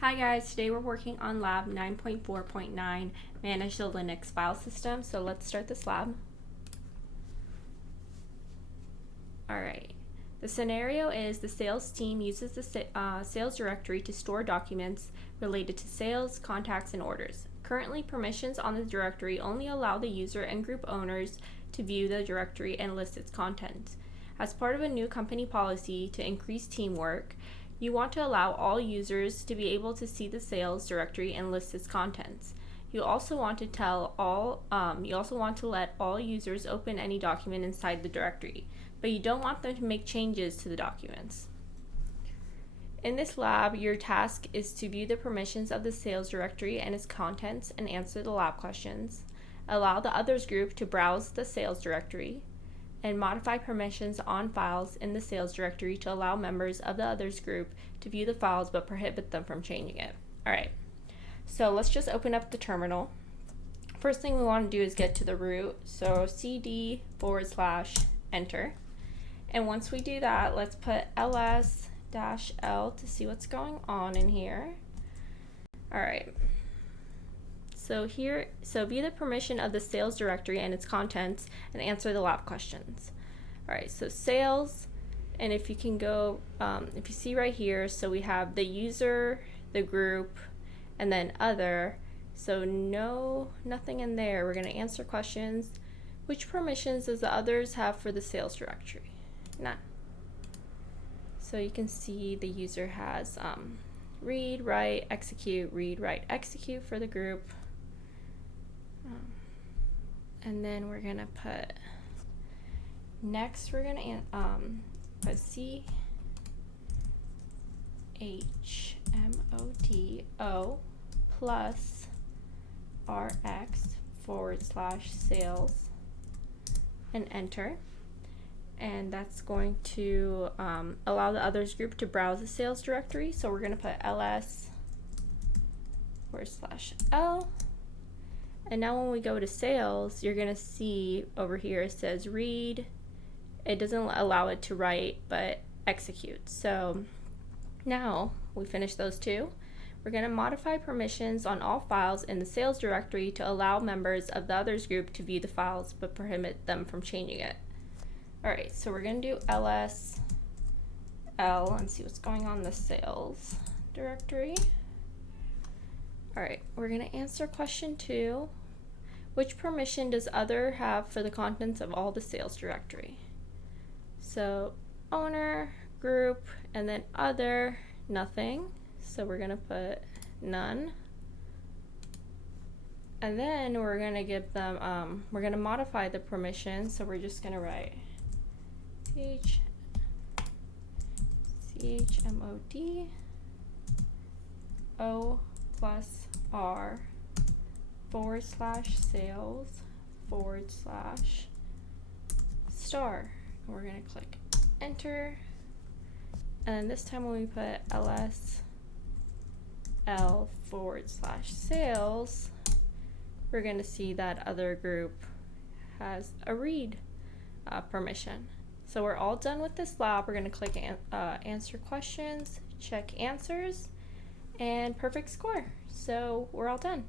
Hi guys, today we're working on lab 9.4.9, manage the Linux file system. So let's start this lab. Alright, the scenario is the sales team uses the sales directory to store documents related to sales, contacts, and orders. Currently, permissions on the directory only allow the user and group owners to view the directory and list its contents. As part of a new company policy to increase teamwork, you want to allow all users to be able to see the sales directory and list its contents. You also want to let all users open any document inside the directory, but you don't want them to make changes to the documents. In this lab, your task is to view the permissions of the sales directory and its contents and answer the lab questions. Allow the others group to browse the sales directory, and modify permissions on files in the sales directory to allow members of the others group to view the files but prohibit them from changing it. Alright, so let's just open up the terminal. First thing we want to do is get to the root, so cd/enter. And once we do that, let's put ls-l to see what's going on in here. Alright. So view the permission of the sales directory and its contents and answer the lab questions. Alright, so sales, and if you can go, if you see right here, so we have the user, the group, and then other. So nothing in there. We're going to answer questions. Which permissions does the others have for the sales directory? None. So you can see the user has read, write, execute, for the group. And then we're gonna put next. We're gonna put chmod plus rx/sales and enter. And that's going to allow the others group to browse the sales directory. So we're gonna put ls/l. And now when we go to sales, you're going to see over here it says read. It doesn't allow it to write, but execute. So now we finish those two. We're going to modify permissions on all files in the sales directory to allow members of the others group to view the files, but prohibit them from changing it. Alright, so we're going to do ls-l and see what's going on in the sales directory. Alright, we're going to answer question 2. Which permission does other have for the contents of all the sales directory? So owner, group, and then other, nothing. So we're going to put none. And then we're going to give them, we're going to modify the permission. So we're just going to write chmod o+r /sales/star. And we're going to click enter. And this time when we put ls-l/sales, we're going to see that other group has a read permission. So we're all done with this lab. We're going to click answer questions, check answers, and perfect score. So we're all done.